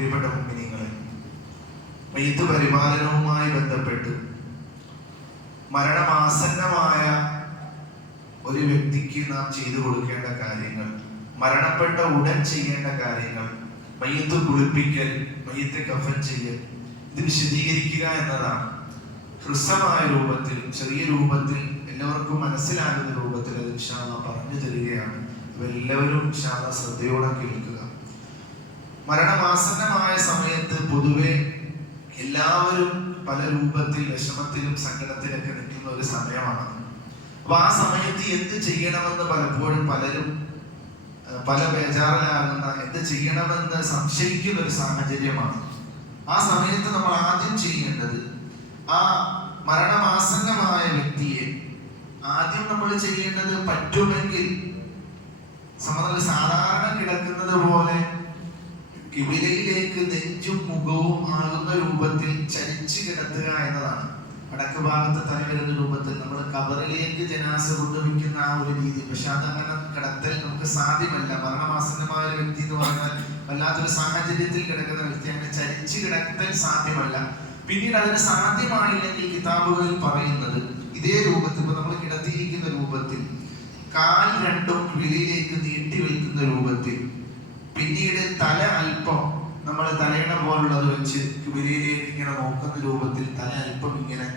പ്രിയപ്പെട്ട മുമ്പിനിങ്ങളെ മയ്യത്ത് പരിപാലനവുമായി ബന്ധപ്പെട്ട് മരണമാസന്നമായ ഒരു വ്യക്തിക്ക് നാം ചെയ്തു കൊടുക്കേണ്ട കാര്യങ്ങൾ മരണപ്പെട്ട ഉടൻ ചെയ്യേണ്ട കാര്യങ്ങൾ മയ്യത്ത് കുളിപ്പിക്കൽ മയ്യത്ത് കഫൻ ചെയ്യൽ ഇത് വിശദീകരിക്കുക എന്നതാണ്. ഹൃസ്വമായ രൂപത്തിൽ ചെറിയ രൂപത്തിൽ എല്ലാവർക്കും മനസ്സിലാകുന്ന രൂപത്തിൽ അത് ഇൻഷാല്ല പറഞ്ഞു തരികയാണ്. എല്ലാവരും ഇൻഷാല്ല ശ്രദ്ധയോടെ കേൾക്കുക. മരണമാസന്നമായ സമയത്ത് പൊതുവെ എല്ലാവരും പല രൂപത്തിൽ വിഷമത്തിലും സങ്കടത്തിലൊക്കെ നിൽക്കുന്ന ഒരു സമയമാണ്. അപ്പൊ ആ സമയത്ത് എന്ത് ചെയ്യണമെന്ന് പലപ്പോഴും പലരും പല ബേജാറിലാകുന്ന എന്ത് ചെയ്യണമെന്ന് സംശയിക്കുന്ന ഒരു സാഹചര്യമാണ്. ആ സമയത്ത് നമ്മൾ ആദ്യം ചെയ്യേണ്ടത് ആ മരണമാസന്നമായ വ്യക്തിയെ ആദ്യം നമ്മൾ ചെയ്യേണ്ടത് പറ്റുമെങ്കിൽ സമതല സാധാരണ കിടക്കുന്നത് പോലെ കിബിലയിലേക്ക് നെഞ്ചും മുഖവും ആകുന്ന രൂപത്തിൽ ചരിച്ചു കിടത്തുക എന്നതാണ്. വടക്ക് ഭാഗത്ത് തല വരുന്ന രൂപത്തിൽ നമ്മൾ കബറിലേക്ക് ജനാസ കൊണ്ടുവയ്ക്കുന്ന ആ ഒരു രീതി. പക്ഷെ അതങ്ങനെ കിടത്തൽ നമുക്ക് സാധ്യമല്ല. മരണമാസന്നമായ ഒരു വ്യക്തി എന്ന് പറഞ്ഞാൽ വല്ലാത്തൊരു സാഹചര്യത്തിൽ കിടക്കുന്ന വ്യക്തി. അങ്ങനെ ചരിച്ചു കിടത്തൽ സാധ്യമല്ല. പിന്നീട് അതിന് സാധ്യമായില്ലെങ്കിൽ കിതാബുകളിൽ പറയുന്നത് ഇതേ രൂപത്തിൽ നമ്മൾ കിടത്തിയിരിക്കുന്ന രൂപത്തിൽ കാൽ രണ്ടും വിലയിലേക്ക് നീട്ടി വയ്ക്കുന്ന രൂപത്തിൽ പിന്നീട് തല അല്പം നമ്മൾ തലയിണ പോലുള്ളത് വെച്ച് കുബിലയിലേക്ക് ഇങ്ങനെ നോക്കുന്ന രൂപത്തിൽ തല അല്പം ഇങ്ങനെ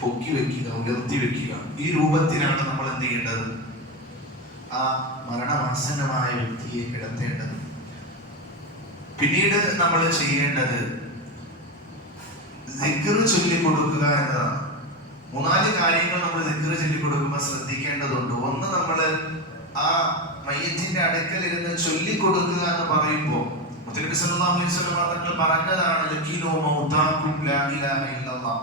പൊക്കി വെക്കുക ഉയർത്തി വെക്കുക. ഈ രൂപത്തിലാണ് നമ്മൾ എന്ത് ചെയ്യേണ്ടത്? ആ മരണമാസന്നമായ വ്യക്തിയെ കിടത്തേണ്ടത്. പിന്നീട് നമ്മൾ ചെയ്യേണ്ടത് ചൊല്ലി കൊടുക്കുക എന്നതാണ്. മൂന്നാൽ കാര്യങ്ങൾ നമ്മൾ ദിക്കർ ചൊല്ലി കൊടുക്കുമ്പോൾ ശ്രദ്ധിക്കേണ്ടതുണ്ട്. ഒന്ന് നമ്മൾ ആ മയ്യത്തിന്റെ അടുക്കൽ ഇരുന്ന് ചൊല്ലിക്കൊടുക്കുക എന്ന് പറയുമ്പോൾ മുത്തനബി സല്ലല്ലാഹു അലൈഹി വസല്ലം പറഞ്ഞതാണ് ലക്കീനോ മൗതാക്കും ലാ ഇലാഹ ഇല്ലല്ലാഹ്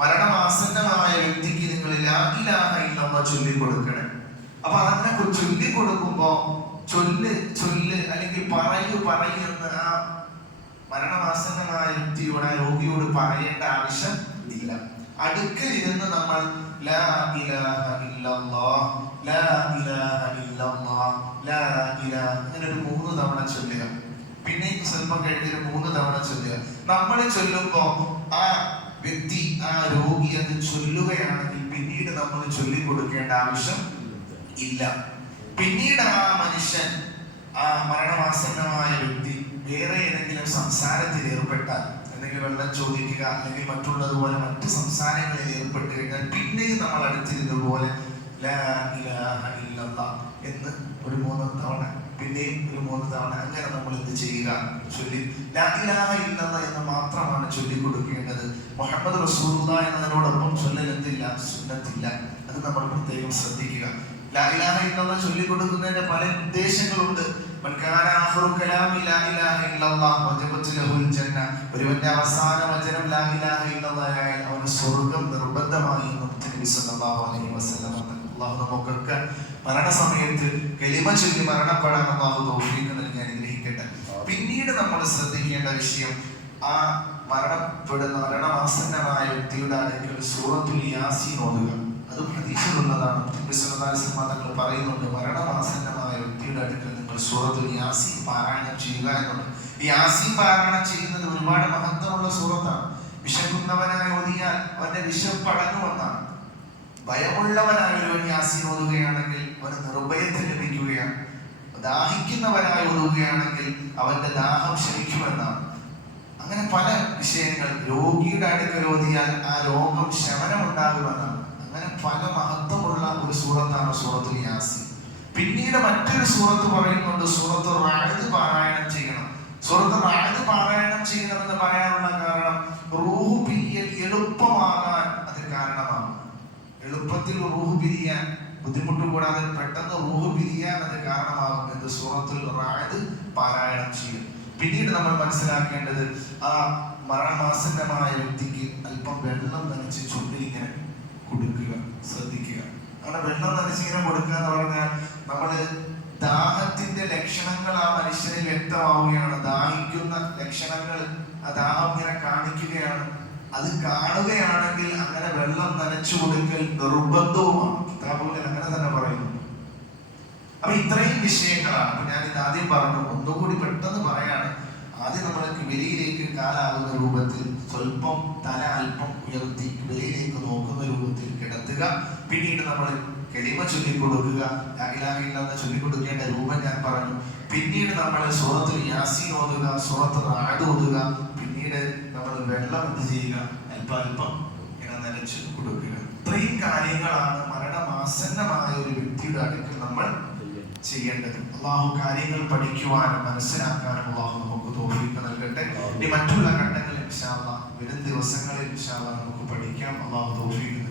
മരണമാസന്നമായ വ്യക്തിക്ക് നിങ്ങൾ ലാ ഇലാഹ ഇല്ലല്ലാ ചൊല്ലി കൊടുക്കണേ അപ്പൊ അതിനെ ചൊല്ലിക്കൊടുക്കുമ്പോ ചൊല്ല് ചൊല്ല് അല്ലെങ്കിൽ പറയൂ പറയൂ എന്ന് ആ മരണമാസന്നമായ വ്യക്തിയോട് ആ രോഗിയോട് പറയേണ്ട ആവശ്യം ഇല്ല. അടുക്കൽ ഇരുന്ന് നമ്മൾ ലാ ഇലാഹ ഇല്ലല്ലാഹ് ഇങ്ങനെ ഒരു മൂന്ന് തവണ ചൊല്ലുക. പിന്നെയും സ്വല്പം കഴിഞ്ഞൊരു മൂന്ന് തവണ ചൊല്ലുക. നമ്മൾ ചൊല്ലുമ്പോ ആ വ്യക്തി ആ രോഗി അത് ചൊല്ലുകയാണെങ്കിൽ പിന്നീട് നമ്മൾ ചൊല്ലിക്കൊടുക്കേണ്ട ആവശ്യം ഇല്ല. പിന്നീട് ആ മനുഷ്യൻ ആ മരണമാസന്നമായ വ്യക്തി വേറെ ഏതെങ്കിലും സംസാരത്തിൽ ഏർപ്പെട്ടാൽ എന്തെങ്കിലും വെള്ളം ചോദിക്കുക അല്ലെങ്കിൽ മറ്റുള്ളതുപോലെ മറ്റ് സംസാരങ്ങളിൽ ഏർപ്പെട്ട് കഴിഞ്ഞാൽ പിന്നെയും നമ്മൾ അടുത്തിരുന്നതുപോലെ എന്ന് ഒരു മൂന്ന് തവണ പിന്നെയും ഒരു മൂന്ന് തവണ അങ്ങനെ നമ്മൾ എന്ത് ചെയ്യുക ചൊല്ലി. ലാ ഇലാഹ ഇല്ലല്ലാഹ് എന്ന് മാത്രമാണ് ചൊല്ലിക്കൊടുക്കേണ്ടത് മുഹമ്മദ് റസൂദ എന്നതിനോടൊപ്പം ചൊല്ലലെത്തില്ല സുന്നത്തില്ല. അത് നമ്മൾ പ്രത്യേകം ശ്രദ്ധിക്കുക. ലാ ഇലാഹ ഇല്ലല്ലാഹ് ചൊല്ലി പല ഉദ്ദേശങ്ങളുണ്ട്. ഒരുവന്റെ അവസാന വചനം ലാ ഇലാഹ ഇല്ലല്ലാഹ് ആയാൽ അവന് സ്വർഗം നിർബന്ധമായി അലൈഹി. അള്ളാഹു നമുക്കൊക്കെ മരണസമയത്ത് കലിമ ചൊല്ലി മരണപ്പെടാൻ അള്ളാഹു തൗഫീഖ് നൽകി അനുഗ്രഹിക്കട്ടെ. പിന്നീട് നമ്മൾ ശ്രദ്ധിക്കേണ്ട വിഷയം ആ മരണപ്പെടുന്ന മരണമാസന്നമായ വ്യക്തിയുടെ അടുക്കൽ സൂറത്തുൽ യാസീൻ ഓതുക. അത് പ്രതീക്ഷയുള്ളതാണ് തങ്ങൾ പറയുന്നുണ്ട് മരണമാസന്നമായ വ്യക്തിയുടെ അടുക്കൽ നിങ്ങൾ സൂറത്തുൽ യാസീൻ പാരായണം ചെയ്യുക എന്നുള്ളത്. ഈ യാസീൻ പാരായണം ചെയ്യുന്നത് ഒരുപാട് മഹത്വമുള്ള സൂറത്താണ്. വിശക്കുന്നവനായി ഓതിയാൽ അവന്റെ വിശപ്പടങ്ങുമെന്നാണ് ഭയമുള്ളവനായ ഒരുവൻ യാസീൻ ഓതുകയാണെങ്കിൽ അവന് നിർഭയത്തിൽ ലഭിക്കുകയാണ്. ദാഹിക്കുന്നവനായി ഓതുകയാണെങ്കിൽ അവന്റെ ദാഹം ശമിക്കുമെന്നാണ് അങ്ങനെ പല വിഷയങ്ങൾ രോഗിയുടെ അടുക്കൽ ഓതിയാൽ ആ രോഗം ശമനമുണ്ടാകുമെന്നാണ്. അങ്ങനെ പല മഹത്വമുള്ള ഒരു സൂറത്താണ് സൂറത്തുൽ യാസി പിന്നീട് മറ്റൊരു സൂറത്ത് പറയുന്നുണ്ട് സൂറത്ത് റായത് പാരായണം. എളുപ്പത്തിൽ റൂഹ് പിരിയാൻ. ബുദ്ധിമുട്ട് കൂടാതെ പെട്ടെന്ന് റൂഹ് പിരിയാൻ അത് കാരണമാകും എന്ന് സൂറത്തുൽ റായത് പാരായണം ചെയ്യും. പിന്നീട് നമ്മൾ മനസ്സിലാക്കേണ്ടത് ആ മരണമാസന്നമായ വ്യക്തിക്ക് അല്പം വെള്ളം നനച്ച് ചുണ്ടിൽ ഇങ്ങനെ കൊടുക്കുക ശ്രദ്ധിക്കുക. അങ്ങനെ വെള്ളം നനച്ചിങ്ങനെ കൊടുക്കുക എന്ന് പറഞ്ഞാൽ നമ്മൾ ദാഹത്തിന്റെ ലക്ഷണങ്ങൾ ആ മനുഷ്യനിൽ വ്യക്തമാവുകയാണ്. ദാഹിക്കുന്ന ലക്ഷണങ്ങൾ ആ ദാഹം ഇങ്ങനെ കാണിക്കുകയാണ്. അത് കാണുകയാണെങ്കിൽ അങ്ങനെ വെള്ളം നനച്ചു കൊടുക്കൽ നിർബന്ധവുമാണ്. കിതാബുകളിൽ അങ്ങനെ തന്നെ പറയുന്നു. അപ്പൊ ഇത്രയും വിഷയങ്ങളാണ്. അപ്പൊ ഞാൻ ഇത് ആദ്യം പറഞ്ഞു. ഒന്നുകൂടി പെട്ടെന്ന് പറയാണ്. ആദ്യം നമ്മൾ വെളിയിലേക്ക് കാലാകുന്ന രൂപത്തിൽ സ്വല്പം തല അല്പം ഉയർത്തി വെളിയിലേക്ക് നോക്കുന്ന രൂപത്തിൽ കിടത്തുക. പിന്നീട് നമ്മൾ കെളിമ ചൊല്ലിക്കൊടുക്കുക. അഖിലാഹില്ലെന്ന് ചൊല്ലിക്കൊടുക്കേണ്ട രൂപം ഞാൻ പറഞ്ഞു. പിന്നീട് നമ്മൾ സൂറത്തിൽ യാസീൻ ഓതുക സൂറത്ത് നാട് ഓതുക. പിന്നീട് വെള്ളം എന്ത് ചെയ്യുക അല്പം അല്പം ഇങ്ങനെ നനച്ച് കൊടുക്കുക. ഇത്രയും കാര്യങ്ങളാണ് മരണമാസന്നമായ ഒരു വ്യക്തിയുടെ അടുക്കൽ നമ്മൾ ചെയ്യേണ്ടത്. അള്ളാഹു കാര്യങ്ങൾ പഠിക്കുവാനും മനസ്സിലാക്കാനും അള്ളാഹു നമുക്ക് തോഫീക്ക് നൽകട്ടെ. ഇനി മറ്റുള്ള ഘട്ടങ്ങളിൽ വിശാല വരും ദിവസങ്ങളിൽ വിശാല നമുക്ക് പഠിക്കാം. അള്ളാഹു തോഫീക്ക്